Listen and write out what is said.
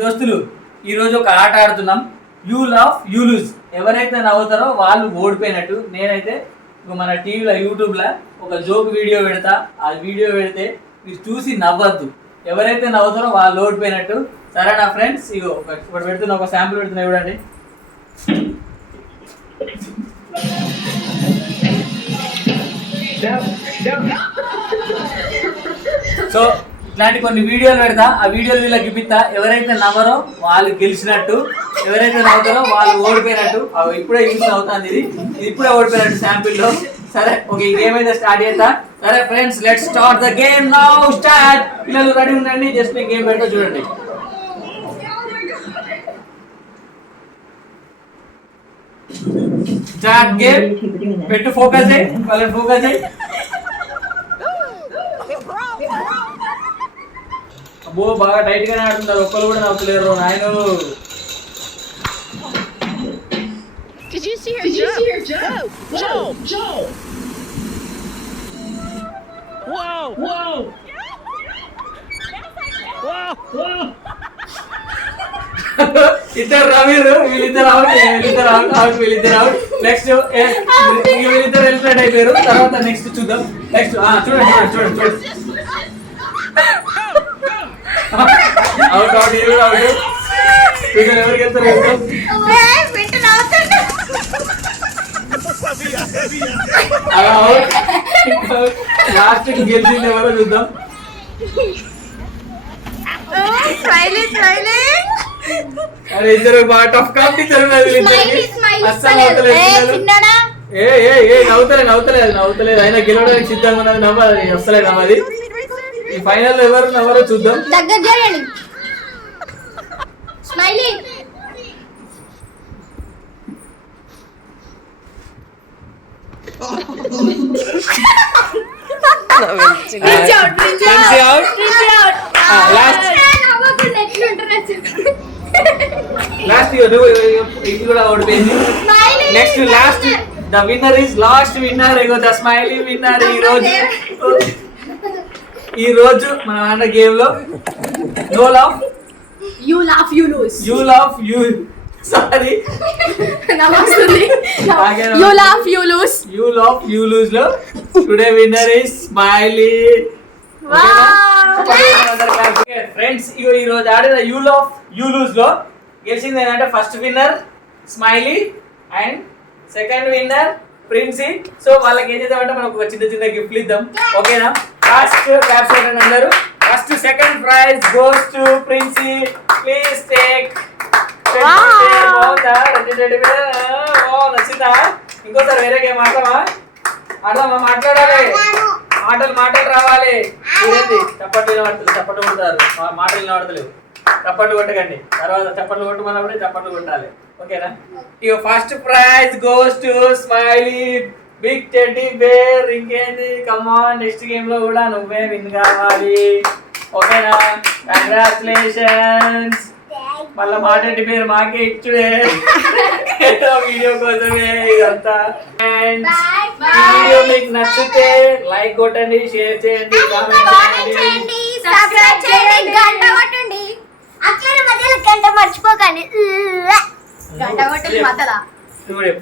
దోస్తులు ఈరోజు ఒక ఆట ఆడుతున్నాం. You laugh you lose. ఎవరైతే నవ్వుతారో వాళ్ళు ఓడిపోయినట్టు. నేనైతే మన టీవీలో యూట్యూబ్లో ఒక జోక్ వీడియో పెడతా. ఆ వీడియో పెడితే మీరు చూసి నవ్వద్దు. ఎవరైతే నవ్వుతారో వాళ్ళు ఓడిపోయినట్టు. సరే నా ఫ్రెండ్స్, ఇగో ఇప్పుడు పెడుతున్నా, ఒక శాంపుల్ పెడుతున్నా చూడండి. సో ఇట్లాంటి కొన్ని వీడియోలు పెడతా. ఆ వీడియోలు వీళ్ళకి ఇప్పిస్తా. ఎవరైతే నవ్వరో వాళ్ళు గెలిచినట్టు, ఎవరైతే నవ్వుతారో వాళ్ళు ఓడిపోయినట్టు. ఇప్పుడే యూస్ అవుతుంది. ఇది ఇప్పుడే ఓడిపోయినట్టు శాంపిల్ లో. సరే ఓకే, ఈ గేమ్ అయితే స్టార్ట్ చేస్తా. సరే friends, let's start the game now. Start. పిల్లలు రెడీ ఉండండి. జస్ట్ గేమ్ పెడతా చూడండి. Start game. పెట్టు, ఫోకస్ చేయి, వాళ్ళని ఫోకస్ చేయి. అబ్బో, బాగా టైట్ గానే ఆడుతున్నారు. ఒక్కరు కూడా నవ్వుతలేరు నాయన. Did you see her jump? Jump! Whoa! ఇద్దరు రవీరు, వీళ్ళిద్దరు అవుట్. నెక్స్ట్ వీళ్ళిద్దరు ఎలిమినేట్ అయిపోయారు. తర్వాత నెక్స్ట్ చూద్దాం. నెక్స్ట్ చూడండి. అవుట్. వీళ్ళు ఎవరికి వెళ్తారు? లాస్ట్ గెలిచింది ఎవరో చూద్దాం. అరే ఇద్దరు బాగా టఫ్ కాంపిటీషన్. అస్సలు నవ్వుతలేదు. అయినా గెలవడానికి సిద్ధంగా ఉన్నది. నవ్వాలి వస్తలేదు నవ్వది. ఈ ఫైనల్ ఎవరు నవ్వరో చూద్దాం. లాస్ట్ ఇది కూడా ఓడిపోయింది. Next last the winner is last winner. The smiley winner. ఈ రోజు మన ఆట గేమ్ లో no laugh you laugh you lose. You laugh you sorry you laugh you lose. You laugh you lose లో today winner is smiley. Friends, ఈ రోజు ఆడిన you laugh you lose లో గెలిచింది ఏంటంటే first winner Smiley and second winner Princy. So వాళ్ళకి ఏం చేద్దామంటే మనం ఒక చిన్న గిఫ్ట్లు ఇద్దాం. ఓకేనా? ఫస్ట్ క్లాప్స్ కొట్టండి అందరూ. First second prize goes to Princy. Please take. నచ్చిందా? ఇంకోసారి వేరే గేమ్ ఆడదామా? మాట్లాడాలి. మాటలు రావాలి. చప్పట్లు కొడతారు. మాటలు వినబడతలేవు. చప్పట్లు కొట్టకండి. తర్వాత చప్పట్లు కొట్టమన్నప్పుడే చప్పట్లు కొట్టాలి. ఓకేనా? ఇక first prize goes to Smiley big teddy bear. ఇంకేంది, కమాన్, నెక్స్ట్ గేమ్ లో కూడా నువ్వే విన్ కావాలి. ఓకేనా? కంగ్రాచులేషన్స్. మళ్ళా మా టెడ్డీ బేర్ మాకే ఇచ్చుడే. వీడియో కోసమే ఇదంతా. అండ్ ఈ వీడియో మీకు నచ్చితే లైక్ కొట్టండి, షేర్ చేయండి, కామెంట్ చేయండి, సబ్స్క్రైబ్ చేయండి, గంట కొట్టండి. అక్కడ మధ్యలో గంట మర్చిపోకండి. గంట కొట్టండి మధ్యలో. చూడు.